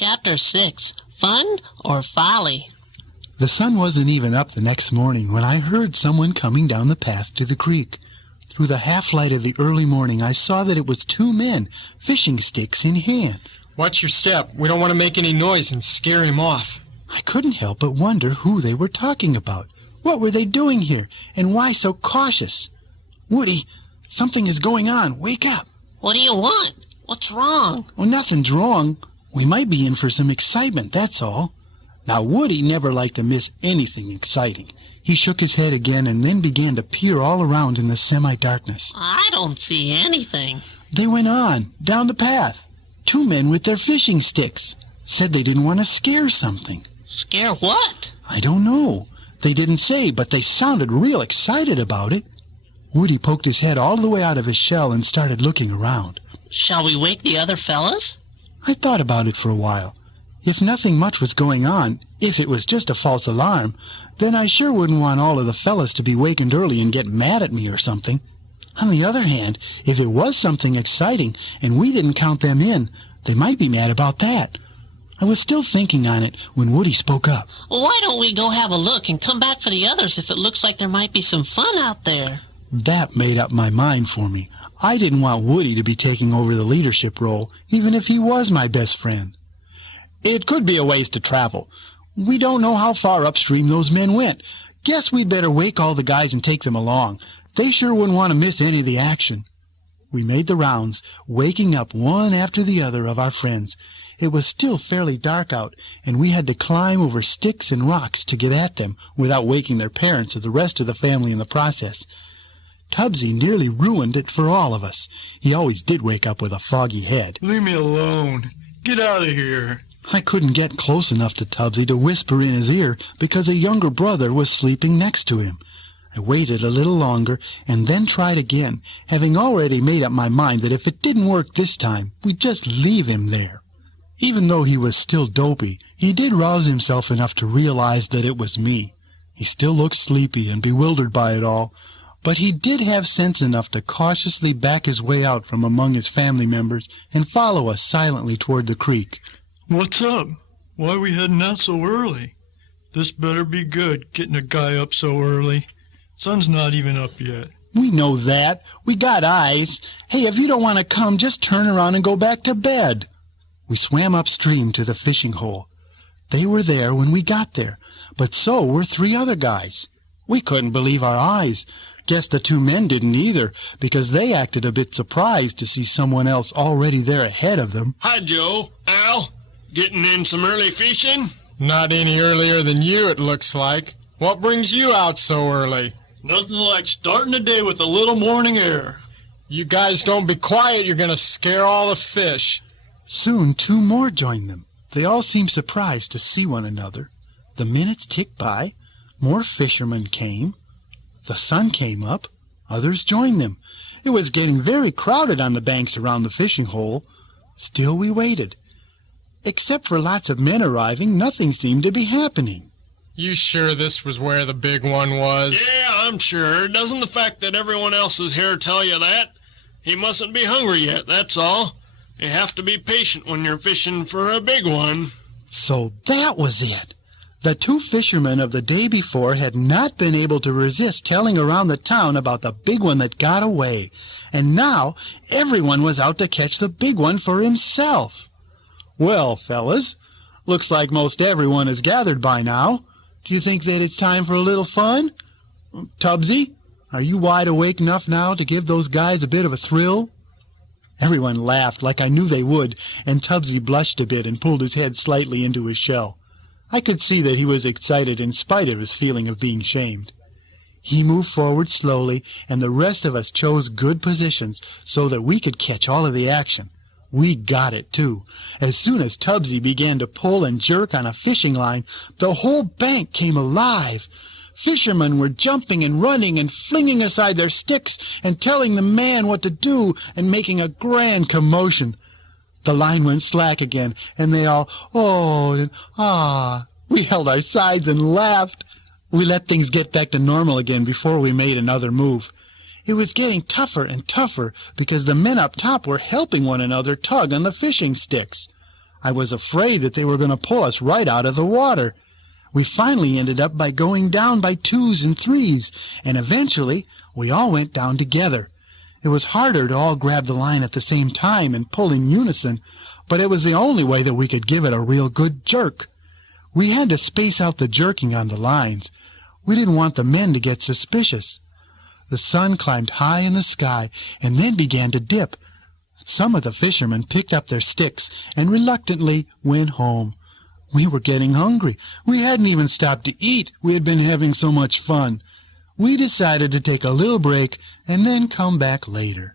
Chapter 6, Fun or Folly? The sun wasn't even up the next morning when I heard someone coming down the path to the creek. Through the half-light of the early morning, I saw that it was two men, fishing sticks in hand. Watch your step. We don't want to make any noise and scare him off. I couldn't help but wonder who they were talking about. What were they doing here, and why so cautious? Woody, something is going on. Wake up. What do you want? What's wrong? Well, nothing's wrong. We might be in for some excitement, that's all. Now, Woody never liked to miss anything exciting. He shook his head again and then began to peer all around in the semi-darkness. I don't see anything. They went on, down the path. Two men with their fishing sticks. Said they didn't want to scare something. Scare what? I don't know. They didn't say, but they sounded real excited about it. Woody poked his head all the way out of his shell and started looking around. Shall we wake the other fellas? I thought about it for a while. If nothing much was going on, if it was just a false alarm, then I sure wouldn't want all of the fellas to be wakened early and get mad at me or something. On the other hand, if it was something exciting and we didn't count them in, they might be mad about that. I was still thinking on it when Woody spoke up. Well, why don't we go have a look and come back for the others if it looks like there might be some fun out there? That made up my mind for me. I didn't want Woody to be taking over the leadership role, even if he was my best friend. It could be a ways to travel. We don't know how far upstream those men went. Guess we'd better wake all the guys and take them along. They sure wouldn't want to miss any of the action. We made the rounds, waking up one after the other of our friends. It was still fairly dark out, and we had to climb over sticks and rocks to get at them without waking their parents or the rest of the family in the process. Tubbsy nearly ruined it for all of us. He always did wake up with a foggy head. Leave me alone. Get out of here. I couldn't get close enough to Tubbsy to whisper in his ear because a younger brother was sleeping next to him. I waited a little longer and then tried again, having already made up my mind that if it didn't work this time, we'd just leave him there. Even though he was still dopey, he did rouse himself enough to realize that it was me. He still looked sleepy and bewildered by it all, but he did have sense enough to cautiously back his way out from among his family members and follow us silently toward the creek. What's up? Why are we heading out so early? This better be good, getting a guy up so early. Sun's not even up yet. We know that. We got eyes. Hey, if you don't want to come, just turn around and go back to bed. We swam upstream to the fishing hole. They were there when we got there, but so were three other guys. We couldn't believe our eyes. Guess the two men didn't either, because they acted a bit surprised to see someone else already there ahead of them. Hi, Joe. Al. Getting in some early fishing? Not any earlier than you, it looks like. What brings you out so early? Nothing like starting the day with a little morning air. You guys don't be quiet, you're going to scare all the fish. Soon two more joined them. They all seemed surprised to see one another. The minutes ticked by. More fishermen came. The sun came up. Others joined them. It was getting very crowded on the banks around the fishing hole. Still we waited. Except for lots of men arriving, nothing seemed to be happening. You sure this was where the big one was? Yeah, I'm sure. Doesn't the fact that everyone else is here tell you that? He mustn't be hungry yet, that's all. You have to be patient when you're fishing for a big one. So that was it. The two fishermen of the day before had not been able to resist telling around the town about the big one that got away. And now everyone was out to catch the big one for himself. Well, fellas, looks like most everyone is gathered by now. Do you think that it's time for a little fun? Tubbsy, are you wide awake enough now to give those guys a bit of a thrill? Everyone laughed like I knew they would, and Tubbsy blushed a bit and pulled his head slightly into his shell. I could see that he was excited in spite of his feeling of being shamed. He moved forward slowly, and the rest of us chose good positions so that we could catch all of the action. We got it, too. As soon as Tubbsy began to pull and jerk on a fishing line, the whole bank came alive. Fishermen were jumping and running and flinging aside their sticks and telling the man what to do and making a grand commotion. The line went slack again, and they all oh'd and ah. We held our sides and laughed. We let things get back to normal again before we made another move. It was getting tougher and tougher because the men up top were helping one another tug on the fishing sticks. I was afraid that they were going to pull us right out of the water. We finally ended up by going down by twos and threes, and eventually we all went down together. It was harder to all grab the line at the same time and pull in unison, but it was the only way that we could give it a real good jerk. We had to space out the jerking on the lines. We didn't want the men to get suspicious. The sun climbed high in the sky and then began to dip. Some of the fishermen picked up their sticks and reluctantly went home. We were getting hungry. We hadn't even stopped to eat. We had been having so much fun. We decided to take a little break and then come back later.